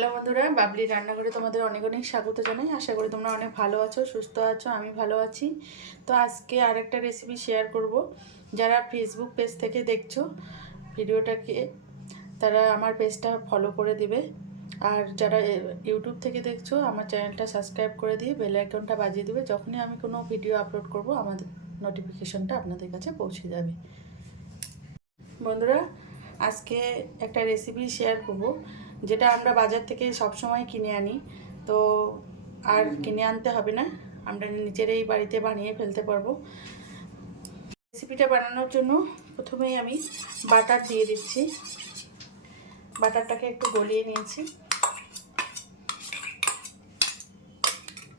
Hello বন্ধুরা, বাবলি রান্নাঘরে তোমাদের অনেক অনেক স্বাগত জানাই। আশা করি তোমরা অনেক ভালো আছো, সুস্থ আছো। আমি ভালো আছি। তো আজকে আরেকটা রেসিপি শেয়ার করব। যারা ফেসবুক পেজ থেকে দেখছো ভিডিওটাকে, তারা আমার পেজটা ফলো করে দিবে। আর যারা ইউটিউব থেকে দেখছো, আমার চ্যানেলটা সাবস্ক্রাইব করে দিয়ে বেল আইকনটা বাজিয়ে দেবে। যখনই আমি কোনো ভিডিও আপলোড করব, আমাদের নোটিফিকেশনটা আপনাদের কাছে পৌঁছে যাবে। বন্ধুরা, আজকে একটা রেসিপি শেয়ার করব, যেটা আমরা বাজার থেকে সব সময় কিনে আনি। তো আর কিনে আনতে হবে না, আমরা নিজেরাই বাড়িতে বানিয়ে ফেলতে পারবো। রেসিপিটা বানানোর জন্য প্রথমেই আমি বাটার দিয়ে দিচ্ছি। বাটারটাকে একটু গলিয়ে নিয়েছি।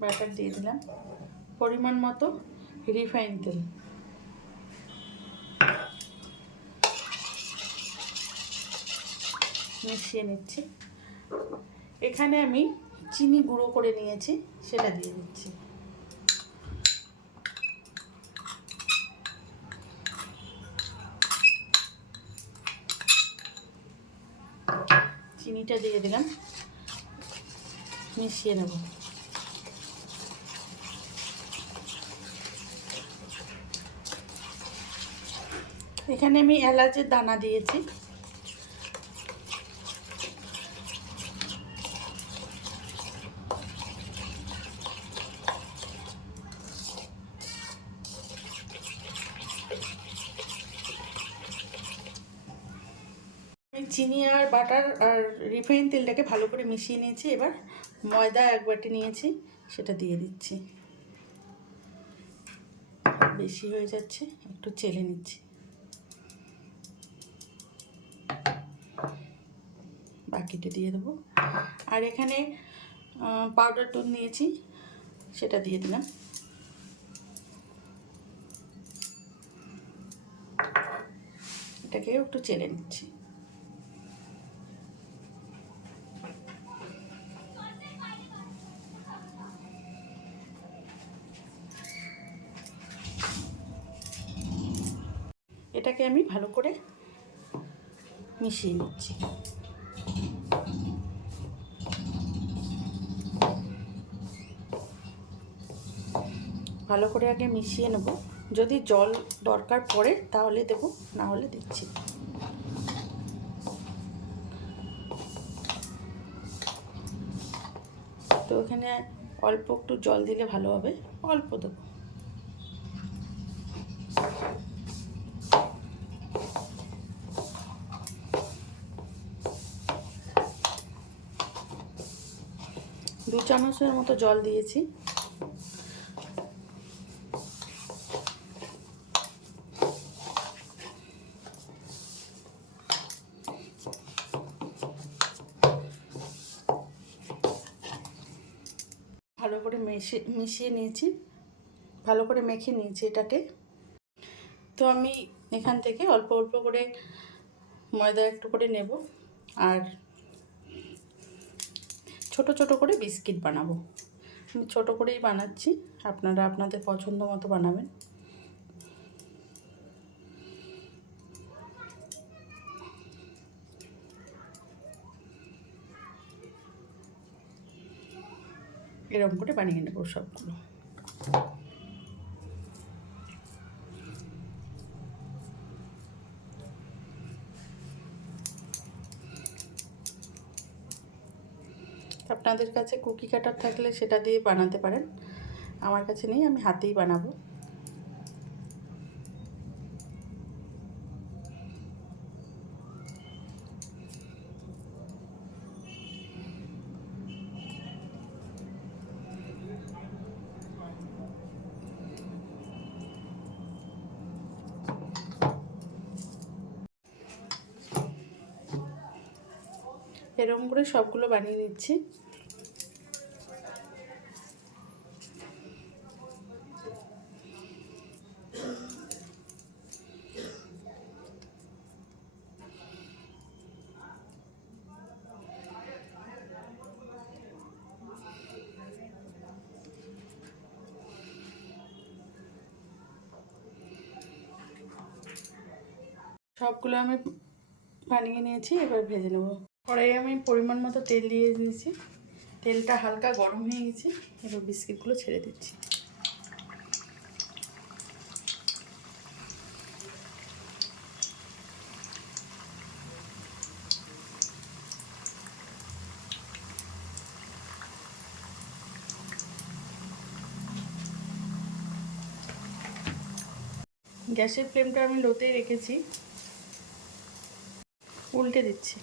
বাটার দিয়ে দিলাম, পরিমাণ মতো রিফাইন তেল। মিশিয়ে নিচ্ছি। এখানে আমি চিনি গুঁড়ো করে নিয়েছি, সেটা দিয়ে দিচ্ছি। চিনিটা দিয়ে দিলাম, মিশিয়ে নেব। এখানে আমি এলাচের দানা দিয়েছি। চিনি আর বাটার আর রিফাইন তেলটাকে ভালো করে মিশিয়ে নিয়েছি। এবার ময়দা এক বাটি নিয়েছি, সেটা দিয়ে দিচ্ছি। বেশি হয়ে যাচ্ছে, একটু চেলে নিচ্ছি। বাকিটা দিয়ে দেবো। আর এখানে পাউডার দুধ নিয়েছি, সেটা দিয়ে দিলাম। এটাকে একটু চেলে নিচ্ছি। এটাকে আমি ভালো করে মিশিয়ে নিচ্ছি। ভালো করে আগে মিশিয়ে নেব। যদি জল দরকার পড়ে তাহলে দেবো, না হলে দিচ্ছি। তো এখানে অল্প একটু জল দিলে ভালো হবে, অল্প দেবো। দু চামচের মতো জল দিয়েছি। ভালো করে মিশিয়ে নিয়েছি, ভালো করে মেখে নিয়েছি এটাকে। তো আমি এখান থেকে অল্প অল্প করে ময়দা একটু করে নেব, আর ছোট ছোট করে বিস্কিট বানাবো। আমি ছোটো করেই বানাচ্ছি, আপনারা আপনাদের পছন্দ মতো বানাবেন। এরকম করে বানিয়ে নেব সবগুলো। আপনাদের কাছে কুকি কাটার থাকলে সেটা দিয়ে বানাতে পারেন, আমার কাছে নেই, আমি হাতেই বানাবো। এরকম করে সবগুলো বানিয়ে নিচ্ছি। সবগুলো আমি বানিয়ে নিয়েছি, এবার ভেজে নেব। কড়াইয়ে আমি পরিমাণ মতো তেল দিয়ে দিয়েছি, তেলটা হালকা গরম হয়ে গেছে। এবার বিস্কিটগুলো ছেড়ে দিচ্ছি। গ্যাসের ফ্লেমটা আমি লোতেই রেখেছি, উল্টে দিচ্ছি।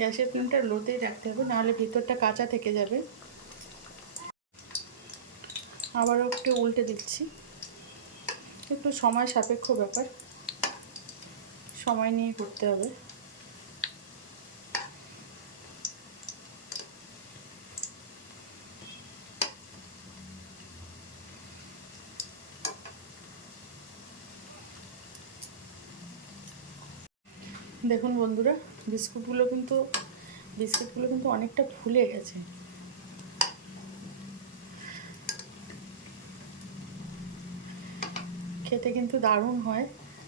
গ্যাসের ফ্লেমটা লোতেই রাখতে হবে, নাহলে ভিতরটা কাঁচা থেকে যাবে। আবারও একটু উল্টে দিচ্ছি। একটু সময় সাপেক্ষ ব্যাপার, সময় নিয়ে করতে হবে। দেখুন বন্ধুরা, বিস্কুটগুলো কিন্তু অনেকটা ফুলে গেছে। খেতে কিন্তু দারুণ হয়,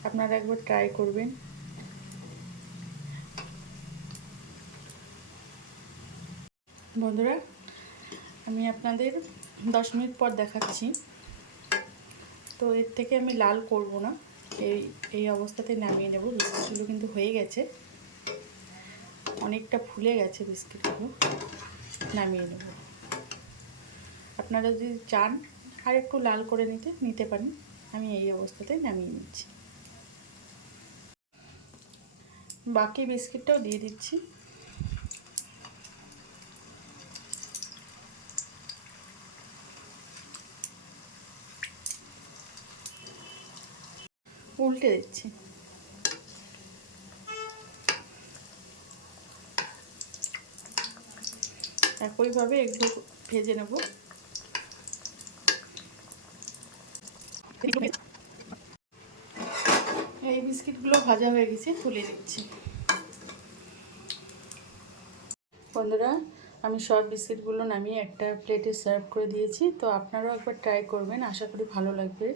আপনারা একবার ট্রাই করবেন। বন্ধুরা, আমি আপনাদের 10 মিনিট পর দেখাচ্ছি। তো এর থেকে আমি লাল করব না, এই অবস্থাতে নামিয়ে নেব। বিস্কিটগুলো কিন্তু হয়ে গেছে, অনেকটা ফুলে গেছে বিস্কিটগুলো। নামিয়ে নেব। আপনারা যদি চান আর একটু লাল করে নিতে পারেন। আমি এই অবস্থাতে নামিয়ে নিচ্ছি। বাকি বিস্কিটটাও দিয়ে দিচ্ছি। উল্টে দিচ্ছি। একইভাবে একটু ভেজে নেব। এই বিস্কিটগুলো ভাজা হয়ে গেছে, তুলে নিচ্ছি। বন্ধুরা, আমি সব বিস্কিটগুলো নামিয়ে একটা প্লেটে সার্ভ করে দিয়েছি। তো আপনারাও একবার ট্রাই করবেন, আশা করি ভালো লাগবে।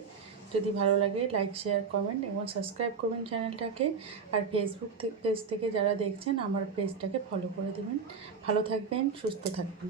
যদি ভালো লাগে লাইক, শেয়ার, কমেন্ট এবং সাবস্ক্রাইব করবেন চ্যানেলটাকে। আর ফেসবুক পেজ থেকে যারা দেখছেন আমার পেজটাকে ফলো করে দেবেন। ভালো থাকবেন, সুস্থ থাকবেন।